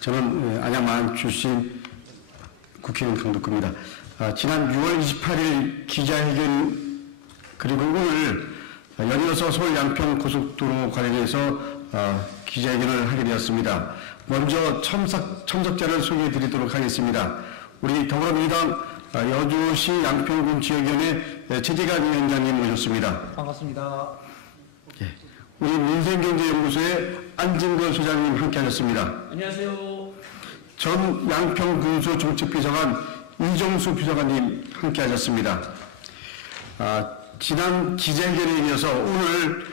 저는 안양만 출신 국회의원 강덕구입니다. 지난 6월 28일 기자회견 그리고 오늘 연이어서 서울 양평 고속도로 관련해서 기자회견을 하게 되었습니다. 먼저 첨삭자를 소개해 드리도록 하겠습니다. 우리 더불어민주당 여주시 양평군 지역위원회 최재관 위원장님 모셨습니다. 반갑습니다. 예. 우리 민생경제연구소의 안진걸 소장님 함께하셨습니다. 안녕하세요. 전 양평군수 정책비서관 이정수 비서관님 함께하셨습니다. 지난 기자회견에 이어서 오늘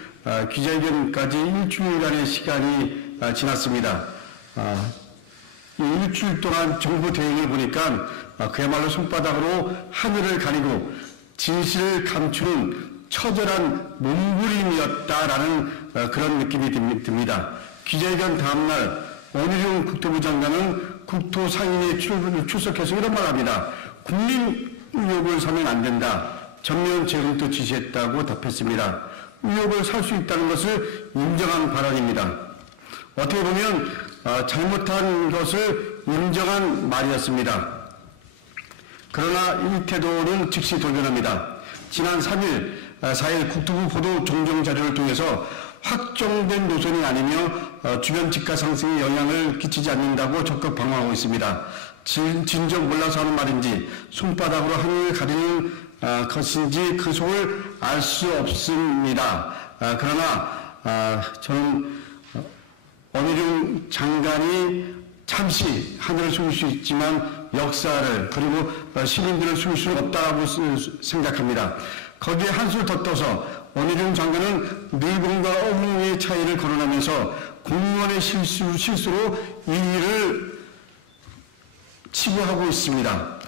기자회견까지 일주일간의 시간이 지났습니다. 이 일주일 동안 정부 대응을 보니까 그야말로 손바닥으로 하늘을 가리고 진실을 감추는 처절한 몸부림이었다라는 그런 느낌이 듭니다. 기자회견 다음날 원희룡 국토부 장관은 국토상임위에 출석해서 이런 말을 합니다. 국민 의혹을 사면 안 된다. 전면 재검토 지시했다고 답했습니다. 의혹을 살 수 있다는 것을 인정한 발언입니다. 어떻게 보면 잘못한 것을 인정한 말이었습니다. 그러나 이 태도는 즉시 돌변합니다. 지난 3일, 4일 국토부 보도 종정 자료를 통해서 확정된 노선이 아니며 주변 집가 상승에 영향을 끼치지 않는다고 적극 방어하고 있습니다. 진정 몰라서 하는 말인지 손바닥으로 하늘을 가리는 것인지 그 속을 알 수 없습니다. 그러나 저는 원희룡 장관이 잠시 하늘을 숨을 수 있지만 역사를 그리고 시민들을 숨을 수는 없다고 생각합니다. 거기에 한술 더 떠서 원희룡 장관은 늙음과 어흥의 차이를 거론하면서 공무원의 실수로 이 일을 치부하고 있습니다.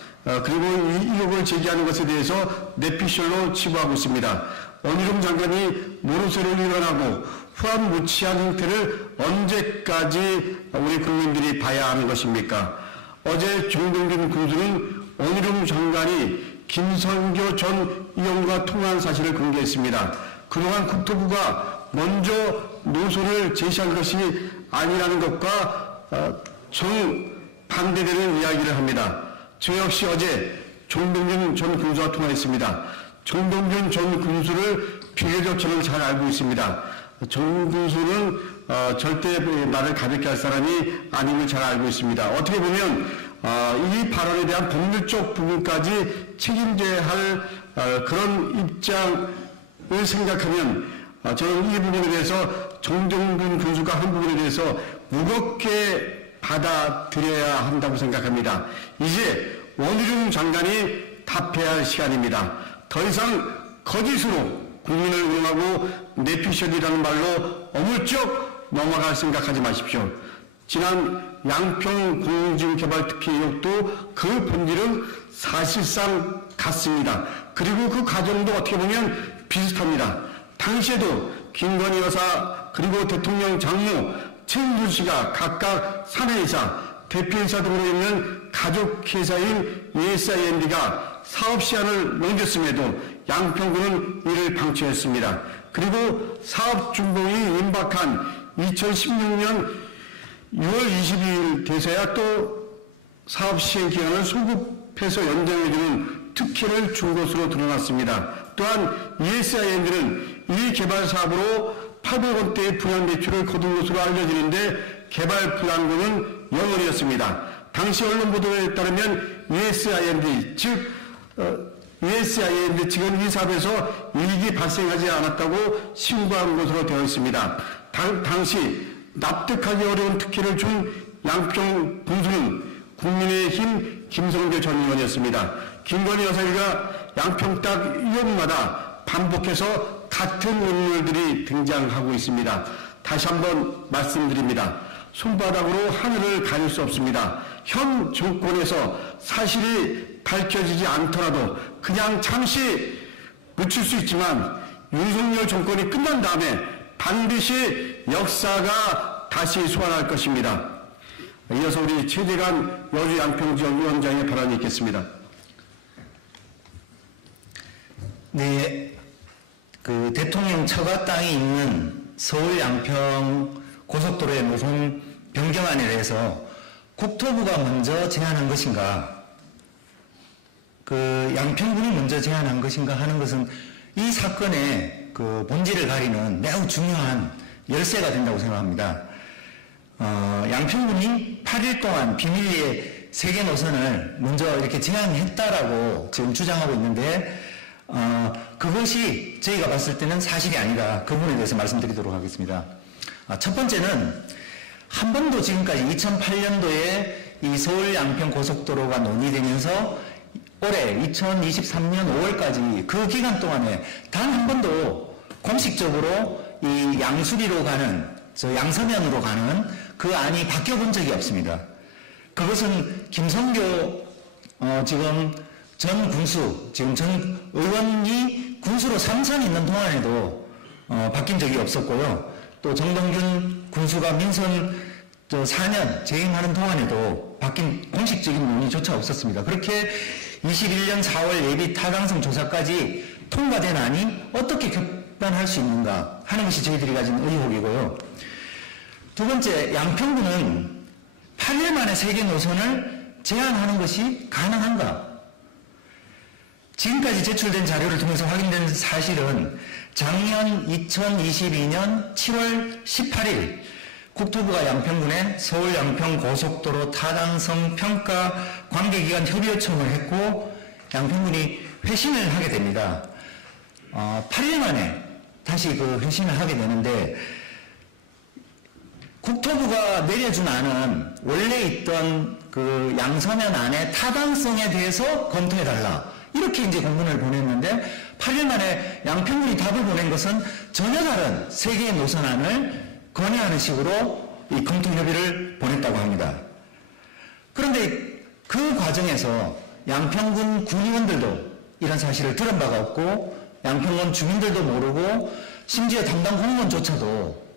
그리고 이 의혹을 제기하는 것에 대해서 뇌피셜로 치부하고 있습니다. 원희룡 장관이 모르쇠를 일어나고 후한 무치한 형태를 언제까지 우리 국민들이 봐야 하는 것입니까? 어제 정동균 군수는 원희룡 장관이 김선교 전 의원과 통화한 사실을 공개했습니다. 그동안 국토부가 먼저 노선을 제시한 것이 아니라는 것과 정반대되는 이야기를 합니다. 저 역시 어제 정동균 전 군수와 통화했습니다. 정동균 전 군수를 비교적 저는 잘 알고 있습니다. 정 군수는 절대 나를 가볍게 할 사람이 아님을 잘 알고 있습니다. 어떻게 보면 이 발언에 대한 법률적 부분까지 책임져야 할 그런 입장을 생각하면 저는 이 부분에 대해서 정동균 군수가 한 부분에 대해서 무겁게 받아들여야 한다고 생각합니다. 이제 원희룡 장관이 답해야 할 시간입니다. 더 이상 거짓으로 국민을 우롱하고 뇌피셜이라는 말로 어물쩍 넘어갈 생각하지 마십시오. 지난 양평 공중개발특혜 의혹도 그 본질은 사실상 같습니다. 그리고 그 과정도 어떻게 보면 비슷합니다. 당시에도 김건희 여사 그리고 대통령 장모 최은순 씨가 각각 사내이사, 대표이사 등으로 있는 가족회사인 ESIND가 사업 시한을 넘겼음에도 양평군은 이를 방치했습니다. 그리고 사업 준공이 임박한 2016년 6월 22일 돼서야 또 사업 시행 기간을 소급해서 연장해주는 특혜를 준 것으로 드러났습니다. 또한 ESIND는 이 개발 사업으로 800원대의 분양 매출을 거둔 것으로 알려지는데 개발 분양금은 0원이었습니다. 당시 언론 보도에 따르면 ESIND 측은 이 사업에서 이익이 발생하지 않았다고 신고한 것으로 되어 있습니다. 당시 납득하기 어려운 특혜를 준 양평 군수는 국민의힘 김성교 전 의원이었습니다. 김건희 여사가 양평 땅 의혹마다 반복해서 같은 인물들이 등장하고 있습니다. 다시 한번 말씀드립니다. 손바닥으로 하늘을 가릴 수 없습니다. 현 정권에서 사실이 밝혀지지 않더라도 그냥 잠시 묻힐 수 있지만 윤석열 정권이 끝난 다음에 반드시 역사가 다시 소환할 것입니다. 이어서 우리 최재관 여주 양평지역 위원장의 발언이 있겠습니다. 네, 그 대통령 처가 땅이 있는 서울 양평 고속도로의 노선 변경안에 대해서 국토부가 먼저 제안한 것인가, 그 양평군이 먼저 제안한 것인가 하는 것은 이 사건의 그 본질을 가리는 매우 중요한 열쇠가 된다고 생각합니다. 양평군이 8일 동안 비밀리에 세계 노선을 먼저 이렇게 제안했다라고 지금 주장하고 있는데, 그것이 저희가 봤을 때는 사실이 아니다. 그 부분에 대해서 말씀드리도록 하겠습니다. 첫 번째는 한 번도 지금까지 2008년도에 이 서울 양평 고속도로가 논의되면서 올해 2023년 5월까지 그 기간 동안에 단 한 번도 공식적으로 이 양수리로 가는, 양서면으로 가는 그 안이 바뀌어 본 적이 없습니다. 그것은 김성교 지금 전 군수, 지금 전 의원이 군수로 3선 있는 동안에도 바뀐 적이 없었고요. 또 정동균 군수가 민선 4년 재임하는 동안에도 바뀐 공식적인 논의조차 없었습니다. 그렇게 21년 4월 예비 타당성 조사까지 통과된 안이 어떻게 격반할 수 있는가 하는 것이 저희들이 가진 의혹이고요. 두 번째, 양평군은 8일 만에 세계 노선을 제안하는 것이 가능한가? 지금까지 제출된 자료를 통해서 확인된 사실은 작년 2022년 7월 18일 국토부가 양평군에 서울 양평 고속도로 타당성 평가 관계기관 협의 요청을 했고 양평군이 회신을 하게 됩니다. 8일 만에 다시 그 회신을 하게 되는데, 국토부가 내려준 안은 원래 있던 그 양서면 안의 타당성에 대해서 검토해달라, 이렇게 이제 공문을 보냈는데 8일 만에 양평군이 답을 보낸 것은 전혀 다른 세 개의 노선안을 건의하는 식으로 이 검토 협의를 보냈다고 합니다. 그런데 그 과정에서 양평군 군의원들도 이런 사실을 들은 바가 없고 양평군 주민들도 모르고 심지어 담당 공무원조차도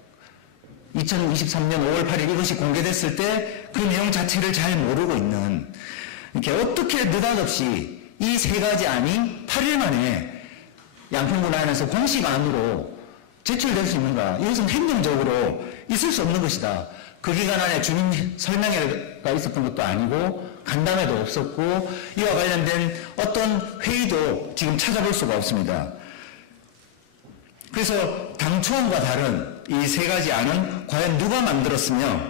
2023년 5월 8일 이것이 공개됐을 때 그 내용 자체를 잘 모르고 있는, 이렇게 어떻게 느닷없이 이 세 가지 안이 8일 만에 양평군 안에서 공식 안으로 제출될 수 있는가? 이것은 행정적으로 있을 수 없는 것이다. 그 기간 안에 주민 설명회가 있었던 것도 아니고 간담회도 없었고 이와 관련된 어떤 회의도 지금 찾아볼 수가 없습니다. 그래서 당초안과 다른 이 세 가지 안은 과연 누가 만들었으며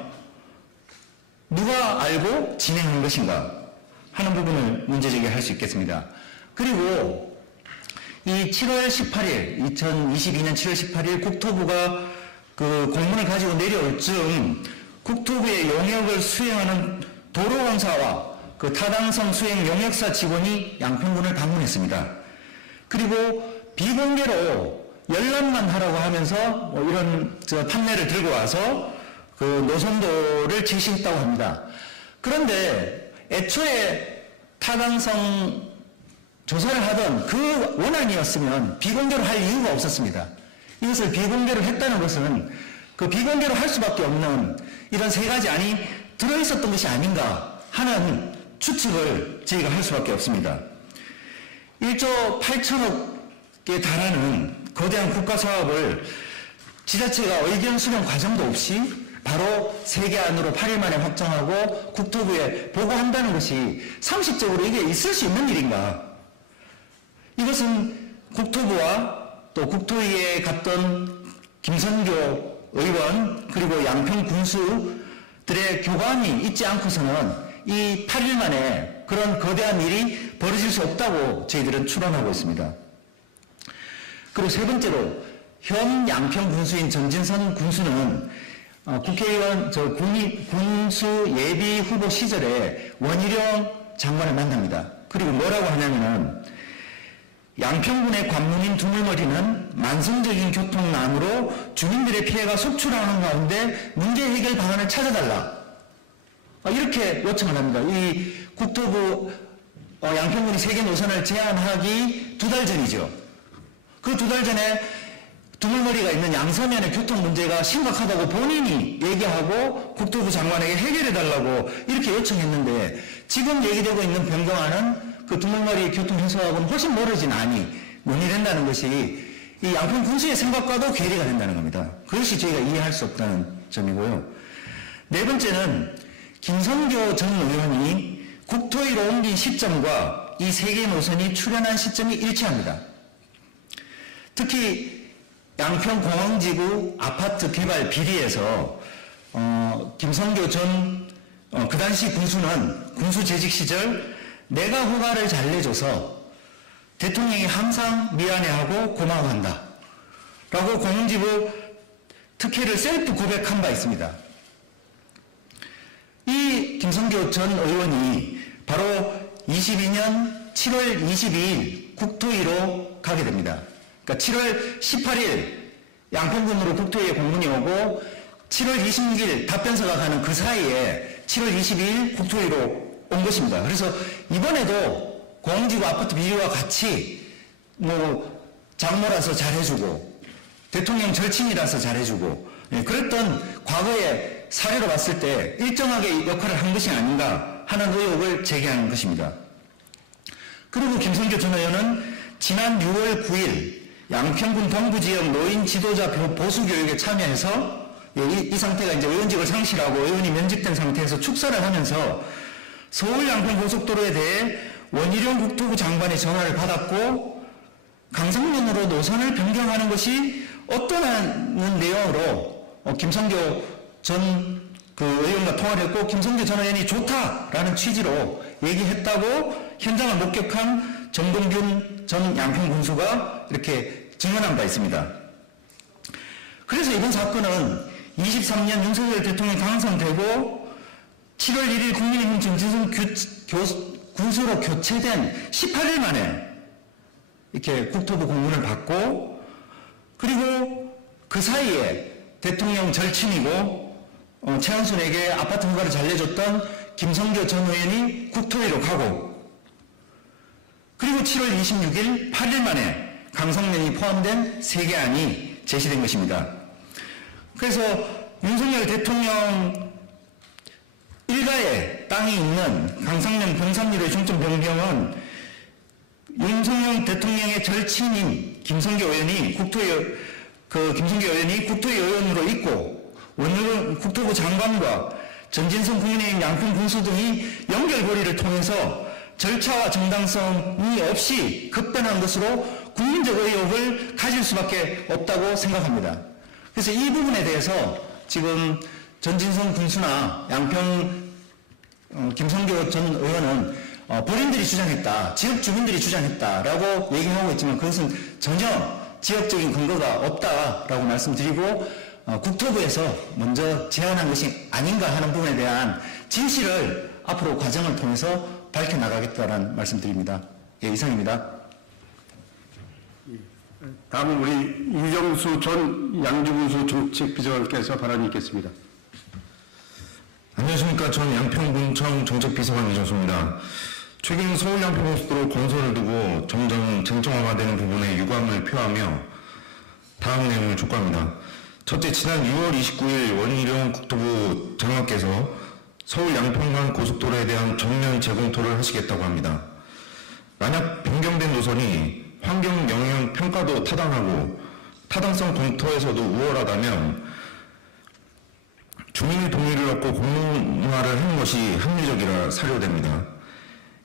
누가 알고 진행한 것인가 하는 부분을 문제제기할 수 있겠습니다. 그리고 이 7월 18일, 2022년 7월 18일 국토부가 그 공문을 가지고 내려올 즈음 국토부의 용역을 수행하는 도로공사와 그 타당성 수행 용역사 직원이 양평군을 방문했습니다. 그리고 비공개로 열람만 하라고 하면서 이런 판례를 들고 와서 그 노선도를 제시했다고 합니다. 그런데 애초에 타당성 조사를 하던 그 원안이었으면 비공개로 할 이유가 없었습니다. 이것을 비공개로 했다는 것은 그 비공개로 할 수밖에 없는 이런 세 가지 안이 들어있었던 것이 아닌가 하는 추측을 저희가 할 수밖에 없습니다. 1조 8천억에 달하는 거대한 국가사업을 지자체가 의견 수렴 과정도 없이 바로 세개 안으로 8일 만에 확정하고 국토부에 보고한다는 것이 상식적으로 이게 있을 수 있는 일인가? 이것은 국토부와 또 국토위에 갔던 김선교 의원 그리고 양평 군수들의 교감이 있지 않고서는 이 8일 만에 그런 거대한 일이 벌어질 수 없다고 저희들은 추론하고 있습니다. 그리고 세 번째로 현 양평 군수인 전진선 군수는 국회의원 군수 예비 후보 시절에 원희룡 장관을 만납니다. 그리고 뭐라고 하냐면은 양평군의 관문인 두물머리는 만성적인 교통난으로 주민들의 피해가 속출하는 가운데 문제 해결 방안을 찾아달라. 이렇게 요청을 합니다. 이 국토부 양평군이 세계 노선을 제안하기 2달 전이죠. 그 2달 전에 두물머리가 있는 양서면의 교통 문제가 심각하다고 본인이 얘기하고 국토부 장관에게 해결해달라고 이렇게 요청했는데 지금 얘기되고 있는 변경안은 그 두물머리 교통 해소하고는 훨씬 멀어진 안이 논의된다는 것이 이 양평 군수의 생각과도 괴리가 된다는 겁니다. 그것이 저희가 이해할 수 없다는 점이고요. 네 번째는 김성교 전 의원이 국토위로 옮긴 시점과 이 세 개의 노선이 출현한 시점이 일치합니다. 특히 양평공항지구 아파트 개발 비리에서 김성교 전 그 당시 군수는 군수 재직 시절 내가 허가를 잘 내줘서 대통령이 항상 미안해하고 고마워한다 라고 공항지구 특혜를 셀프 고백한 바 있습니다. 이 김성교 전 의원이 바로 22년 7월 22일 국토위로 가게 됩니다. 그러니까 7월 18일 양평군으로 국토위에 공문이 오고 7월 26일 답변서가 가는 그 사이에 7월 22일 국토위로 온 것입니다. 그래서 이번에도 공항지구 아파트 비리와 같이 장모라서 잘해주고 대통령 절친이라서 잘해주고 그랬던 과거의 사례로 봤을 때 일정하게 역할을 한 것이 아닌가 하는 의혹을 제기하는 것입니다. 그리고 김성교 전 의원은 지난 6월 9일 양평군 동부지역 노인 지도자 보수교육에 참여해서 이 상태가 이제 의원직을 상실하고 의원이 면직된 상태에서 축사를 하면서 서울 양평 고속도로에 대해 원희룡 국토부 장관의 전화를 받았고 강성면으로 노선을 변경하는 것이 어떠냐는 내용으로 김성교 전 의원과 통화를 했고 김성교 전 의원이 좋다라는 취지로 얘기했다고 현장을 목격한 정동균 전 양평 군수가 이렇게 증언한 바 있습니다. 그래서 이번 사건은 23년 윤석열 대통령이 당선되고 7월 1일 국민의힘 정진성 군수로 교체된 18일 만에 이렇게 국토부 공문을 받고 그리고 그 사이에 대통령 절친이고 최한순에게 아파트 허가를 잘 내줬던 김성교 전 의원이 국토위로 가고 그리고 7월 26일 8일 만에 강성면이 포함된 3개 안이 제시된 것입니다. 그래서 윤석열 대통령 일가의 땅이 있는 강상면 병산리로의 중점 변경은 윤석열 대통령의 절친인 김성교 의원이 김성교 의원이 국토위 의원으로 있고 원희룡 국토부 장관과 전진성 국민의힘 양평 군수 등이 연결고리를 통해서 절차와 정당성이 없이 급변한 것으로 국민적 의혹을 가질 수밖에 없다고 생각합니다. 그래서 이 부분에 대해서 지금 전진성 군수나 양평 김성교 전 의원은 본인들이 주장했다, 지역 주민들이 주장했다라고 얘기하고 있지만 그것은 전혀 지역적인 근거가 없다라고 말씀드리고 국토부에서 먼저 제안한 것이 아닌가 하는 부분에 대한 진실을 앞으로 과정을 통해서 밝혀나가겠다는 말씀드립니다. 예, 이상입니다. 다음은 우리 이정수 전 양주군수 정책비서관께서 발언이 있겠습니다. 안녕하십니까. 전 양평군청 정책비서관 이정수입니다. 최근 서울 양평고속도로 건설을 두고 점점 쟁점화되는 부분에 유감을 표하며 다음 내용을 촉구합니다. 첫째, 지난 6월 29일 원희룡 국토부 장관께서 서울 양평간 고속도로에 대한 전면 재검토를 하시겠다고 합니다. 만약 변경된 노선이 환경 영향 평가도 타당하고 타당성 검토에서도 우월하다면 주민의 동의를 얻고 공론화를 하는 것이 합리적이라 사료됩니다.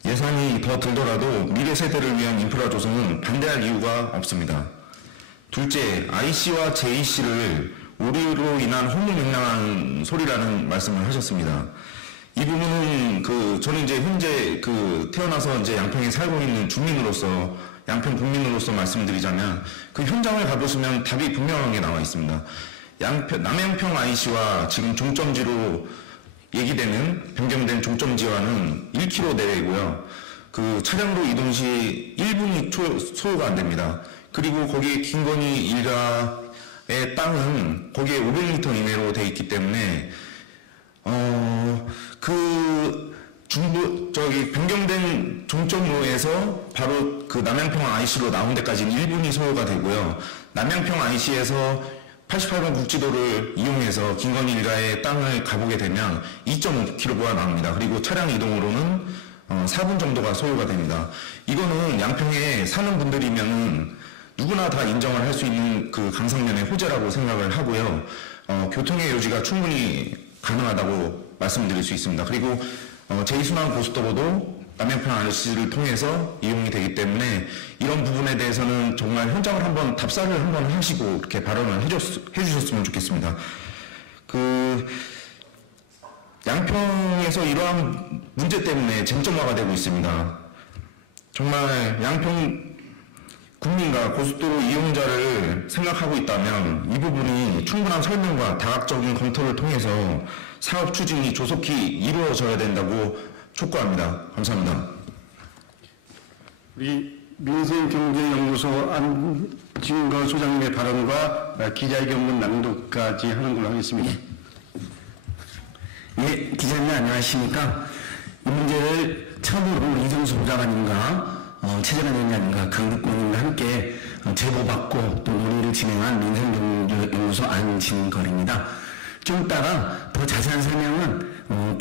예산이 더 들더라도 미래 세대를 위한 인프라 조성은 반대할 이유가 없습니다. 둘째, IC와 JC를 오류로 인한 혼미명랑한 소리라는 말씀을 하셨습니다. 이 부분은 저는 이제 현재 태어나서 이제 양평에 살고 있는 주민으로서 양평 국민으로서 말씀드리자면 그 현장을 가보시면 답이 분명하게 나와 있습니다. 남양평 IC와 지금 종점지로 얘기되는 변경된 종점지와는 1km 내외이고요. 그 차량으로 이동 시 1분이 소요가 안 됩니다. 그리고 거기에 김건희 일가의 땅은 거기에 500m 이내로 돼 있기 때문에 변경된 종점로에서 바로 그 남양평 IC로 나온 데까지는 1분이 소요가 되고요. 남양평 IC에서 88번 국지도를 이용해서 김건희 일가의 땅을 가보게 되면 2.5km가 나옵니다. 그리고 차량 이동으로는 4분 정도가 소요가 됩니다. 이거는 양평에 사는 분들이면 누구나 다 인정을 할 수 있는 그 강성면의 호재라고 생각을 하고요. 교통의 여지가 충분히 가능하다고 말씀드릴 수 있습니다. 그리고 제2순환 고속도로도 남양평 RC를 통해서 이용이 되기 때문에 이런 부분에 대해서는 정말 현장을 한번 답사를 한번 하시고 이렇게 발언을 해주셨으면 좋겠습니다. 양평에서 이러한 문제 때문에 쟁점화가 되고 있습니다. 정말 양평 국민과 고속도로 이용자를 생각하고 있다면 이 부분이 충분한 설명과 다각적인 검토를 통해서 사업 추진이 조속히 이루어져야 된다고 촉구합니다. 감사합니다. 우리 민생경제연구소 안진거 소장님의 발언과 기자회견문 낭독까지 하는 걸로 하겠습니다. 예, 기자님 안녕하십니까? 이 문제를 처음으로 이정수 보좌관님과 최재관 위원장님과 강득권님과 함께 제보받고 또 논의를 진행한 민생경제연구소 안진걸입니다. 좀 이따가 더 자세한 설명은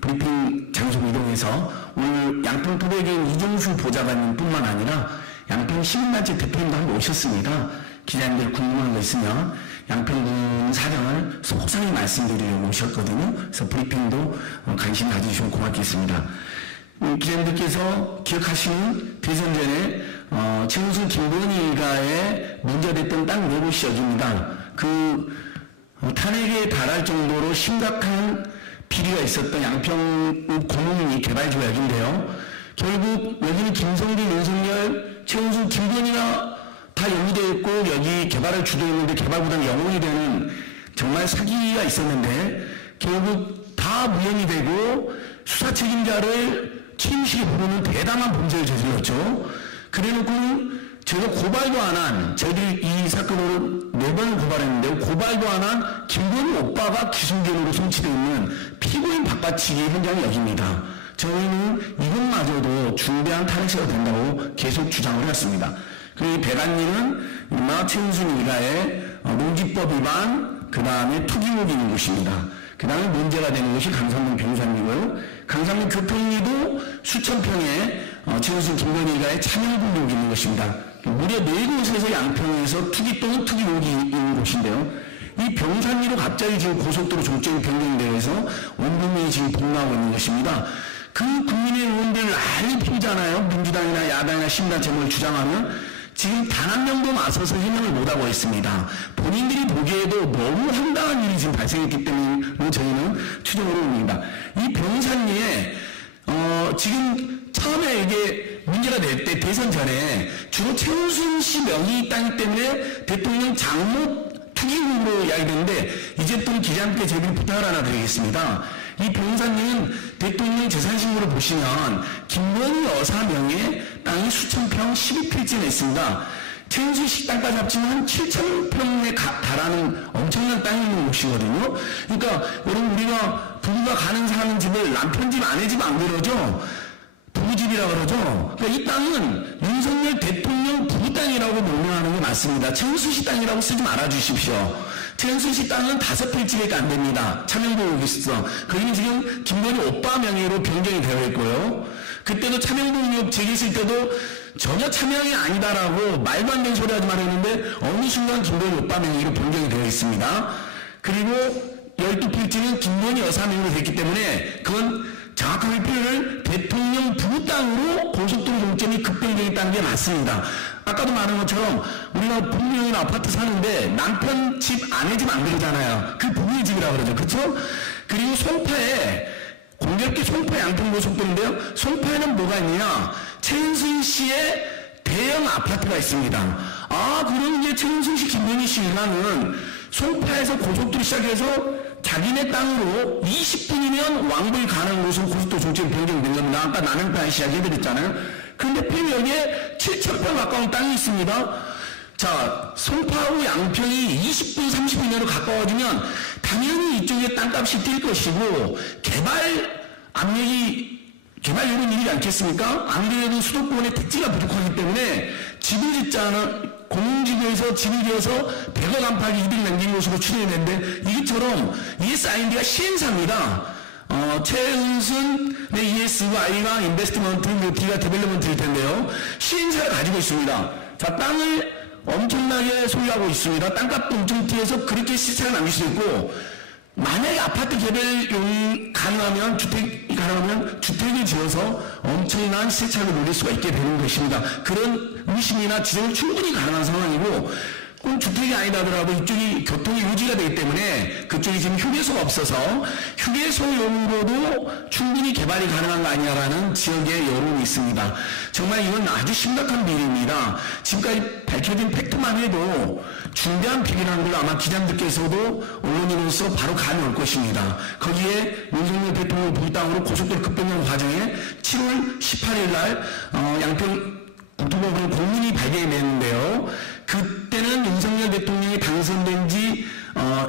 브리핑 장소 이동해서 오늘 양평 토백인 이정수 보좌관님 뿐만 아니라 양평 시민단체 대표님도 한번 오셨습니다. 기자님들 궁금한 거 있으면 양평군 사정을 소상히 말씀드리려고 오셨거든요. 그래서 브리핑도 관심 가져주시면 고맙겠습니다. 기자님들께서 기억하시는 대선 전에 최은순 김건희 일가에 문제됐던 땅 4곳이었습니다. 탄핵에 달할 정도로 심각한 비리가 있었던 양평 공공이 개발 조약인데요. 결국 여기는 김성빈, 윤석열, 최은순, 김건희가 다 연루되어 있고 여기 개발을 주도했는데 개발보다는 영웅이 되는 정말 사기가 있었는데 결국 다 무혐의 되고 수사 책임자를 취임식에 부르는 대담한 범죄를 저질렀죠. 그래놓고 제가 고발도 안 한, 저희들이 이 사건으로 4번을 고발했는데 고발도 안 한 김건희 오빠가 기승전으로 송치되어 있는 피고인 바깥치기 현장이 여기입니다. 저희는 이것마저도 중대한 탄핵사가 된다고 계속 주장을 했습니다. 그리고 배관님은 최은순 일가의 농지법 위반, 그 다음에 투기목이 있는 곳입니다. 그 다음에 문제가 되는 것이 강상문 변호사님이고요. 강상문 교통리도 수천 평에 최은순 김건희 일가의 참여금목이 있는 것입니다. 무려 4곳에서 양평에서 투기 또는 투기목이 있는 곳인데요. 이 병산리로 갑자기 지금 고속도로 종점이 변경되어서 온 국민이 지금 복나고 있는 것입니다. 그 국민의 의원들 난리 피우잖아요. 민주당이나 야당이나 시민단체 뭘 주장하면 지금 단 한 명도 나서서 해명을 못하고 있습니다. 본인들이 보기에도 너무 황당한 일이 지금 발생했기 때문에 저희는 추정으로 옵니다. 이 병산리에 지금 처음에 이게 문제가 될 때 대선 전에 주로 최은순 씨 명의 땅이기 때문에 대통령 장모 투기금으로 이야기되는데 이제부터 기자님께 저희들이 부탁을 하나 드리겠습니다. 이 변호사님은 대통령 재산신고를 보시면 김건희 여사 명의 땅이 수천 평 12필지나 있습니다. 최은순 씨 땅까지 합치면 한 7,000평에 달하는 엄청난 땅이 있는 곳이거든요. 그러니까 여러분 우리가 부부가 사는 집을 남편 집, 아내 집 안 그러죠? 부부집이라 그러죠. 그러니까 이 땅은 윤석열 대통령 부부 땅이라고 명명하는 게 맞습니다. 최은순 씨 땅이라고 쓰지 말아주십시오. 최은순 씨 땅은 5필지밖에 안 됩니다. 차명도에 있어. 거기는 지금 김건희 오빠 명의로 변경이 되어 있고요. 그때도 차명도 의혹 제기했을 때도 전혀 차명이 아니다라고 말도 안 되는 소리 하지 말았는데 어느 순간 김건희 오빠 명의로 변경이 되어 있습니다. 그리고 12필지는 김건희 여사 명의로 됐기 때문에 그건 정확하게 표현을 대통령 부부 땅으로 고속도로 종점이 급변경했다는 게 맞습니다. 아까도 말한 것처럼 우리가 분명히 아파트 사는데 남편 집, 아내 집 안 그러잖아요. 그 부부의 집이라고 그러죠. 그렇죠? 그리고 송파에 공교롭게 송파 양평고속도로인데요. 송파에는 뭐가 있느냐? 최은순 씨의 대형 아파트가 있습니다. 그럼 이제 최은순 씨, 김건희 씨 일가는 송파에서 고속도로 시작해서 자기네 땅으로 20분이면 왕복이 가능한 곳으로 고속도로 종점이 변경된 겁니다. 아까 남양평 이야기해드렸잖아요. 그런데 평역에 7,000평 가까운 땅이 있습니다. 자, 송파하고 양평이 20분, 30분 이내로 가까워지면 당연히 이쪽에 땅값이 뛸 것이고 개발률은 일이지 않겠습니까? 안 그래도 수도권의 택지가 부족하기 때문에 집을 짓자는 공공지구에서 집을 지어서 100억 안팎의 이득 남긴 것으로 추정했는데 이것처럼 ESIND가 시행사입니다. 최은순 ESI가 인베스트먼트, D가 데벨롭먼트일 텐데요. 시행사를 가지고 있습니다. 자, 땅을 엄청나게 소유하고 있습니다. 땅값도 엄청 뛰어서 그렇게 시세를 남길 수 있고 만약에 아파트 개발용이 가능하면 주택이 가능하면 주택을 지어서 엄청난 세차를 올릴 수가 있게 되는 것입니다. 그런 의심이나 지적은 충분히 가능한 상황이고 꼭 주택이 아니다 하더라도 이쪽이 교통이 유지가 되기 때문에 그쪽이 지금 휴게소가 없어서 휴게소용으로도 충분히 개발이 가능한 거 아니냐라는 지역의 여론이 있습니다. 정말 이건 아주 심각한 비리입니다. 지금까지 밝혀진 팩트만 해도 중대한 비리라는 걸 아마 기자님들께서도 언론인으로서 바로 감이 올 것입니다. 거기에 윤석열 대통령 부당으로 고속도로 급변경 과정에 7월 18일 날 양평 국토부는 공문이 발견됐는데요. 그때는 윤석열 대통령이 당선된 지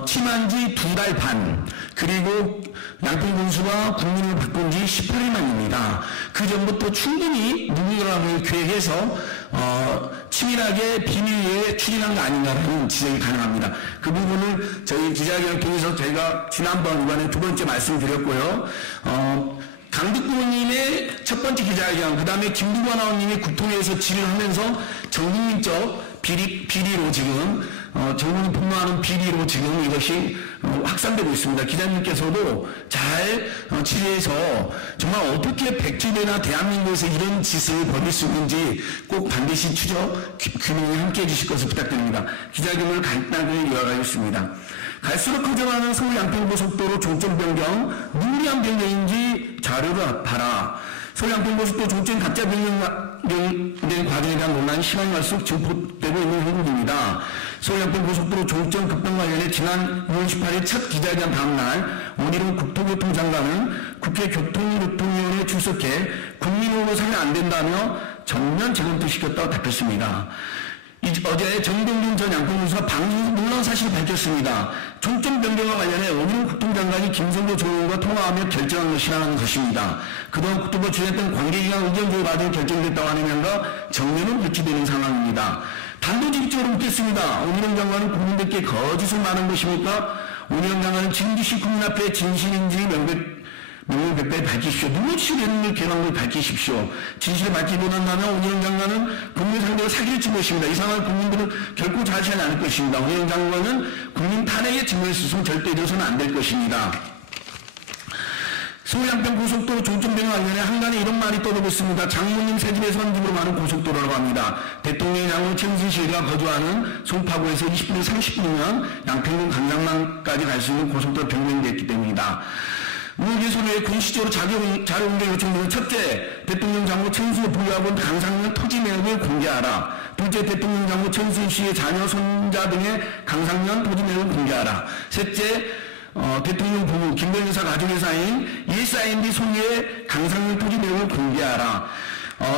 취임한 지 2달 반, 그리고 양평군수가 국민을 바꾼 지 18일 만입니다. 그 전부터 충분히 누구라고 계획해서 치밀하게 비밀리에 추진한 거 아닌가라는 지적이 가능합니다. 그 부분을 저희 기자회견을 통해서 저희가 지난번 이번에 두 번째 말씀드렸고요. 강득구 의원님의 첫 번째 기자회견, 그 다음에 김두관 의원님이 국토위에서 질의하면서 전국민적 비리로 지금 전국민 폭로하는 비리로 지금 이것이 확산되고 있습니다. 기자님께서도 잘 취재해서 정말 어떻게 백주대나 대한민국에서 이런 짓을 벌일 수 있는지 꼭 반드시 추적, 규명에 함께해 주실 것을 부탁드립니다. 기자회견을 간단하게 요약하겠습니다. 갈수록 커져가는 서울 양평고속도로 종점 변경, 무리한 변경인지 자료를 봐라. 서울 양평고속도로 종점 가짜 변경된 과정에 대한 논란이 시간이 갈수록 증폭되고 있는 형국입니다. 서울 양평고속도로 종점 급변 관련해 지난 6월 18일 첫 기자회견 다음날 원희룡 국토교통 장관은 국회 교통교통위원회에 출석해 국민으로 살면 안 된다며 전면 재검토시켰다고 답했습니다. 어제 정동균 전 양평군수가 방송 놀라운 사실을 밝혔습니다. 종점 변경과 관련해 원희룡 국토장관이 김성도 조의원과 통화하며 결정한 것이라는 것입니다. 그동안 국토부가 주장했던 관계기관 의견 조율 과정이 결정됐다고 하는 면과 정면은 배치되는 상황입니다. 단도직입적으로 묻겠습니다. 원희룡 장관은 국민들께 거짓을 말한 것입니까? 원희룡 장관은 증기시 국민 앞에 진실인지 명명백백 밝히십시오. 누구시 내는 개방을 밝히십시오. 진실을 밝히지 못한다면 원희룡 장관은 국민 상대로 사기를 친 것입니다. 이 상황을 국민들은 결코 자시하지 않을 것입니다. 원희룡 장관은 국민 탄핵에 증거할 수 있으면 절대 이래서는 안 될 것입니다. 서울 양평 고속도로 종점 변경 관련해 한간에 이런 말이 떠돌고 있습니다. 장모님 새집에서 한 집으로 많은 고속도로라고 합니다. 대통령의 장모 최순실과 거주하는 송파구에서 20분에서 30분이면 양평군 강남만까지 갈 수 있는 고속도로 변경됐기 때문이다. 우회소로의 공식적으로 자료 공개 요청되는 첫째, 대통령 장모 최순실을 보유하고 있는 강상면 토지 내역을 공개하라. 둘째, 대통령 장모 최순실 씨의 자녀, 손자 등의 강상면 토지 내역을 공개하라. 셋째, 대통령 부부 김건희 여사 가족회사인 ESIND 소유의 강상면 토지 내역을 공개하라.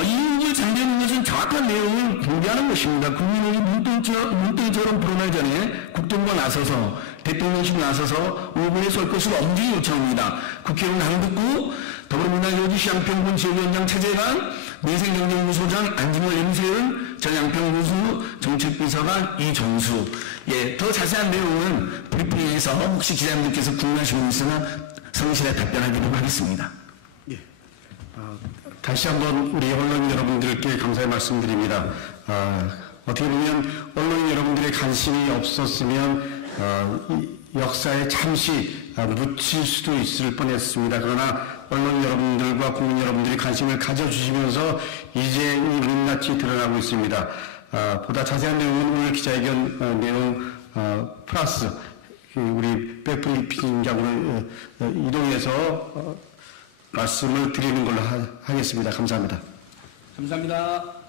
이 의혹을 잠재우는 것은 정확한 내용을 공개하는 것입니다. 국민에게 눈덩이처럼 불어나기 전에 국정부가 나서서 대통령실이 나서서 의혹을 해소할 것을 엄중히 요청합니다. 국회의원 강득구, 더불어민주당 여주시 양평군 지역위원장 최재관, 민생경제연구소장 안진걸 임세은, 전 양평군수 정책비서관 이정수. 더 자세한 내용은 브리핑에서 혹시 기자님들께서 궁금하신 분 있으면 성실히 답변하도록 하겠습니다. 다시 한번 우리 언론인 여러분들께 감사의 말씀드립니다. 어떻게 보면 언론인 여러분들의 관심이 없었으면 이 역사에 잠시 묻힐 수도 있을 뻔했습니다. 그러나 언론인 여러분들과 국민 여러분들이 관심을 가져주시면서 이제 이 민낯이 드러나고 있습니다. 보다 자세한 내용은 오늘 기자회견 내용 플러스 우리 백브리핑장으로 이동해서 말씀을 드리는 걸로 하겠습니다. 감사합니다. 감사합니다.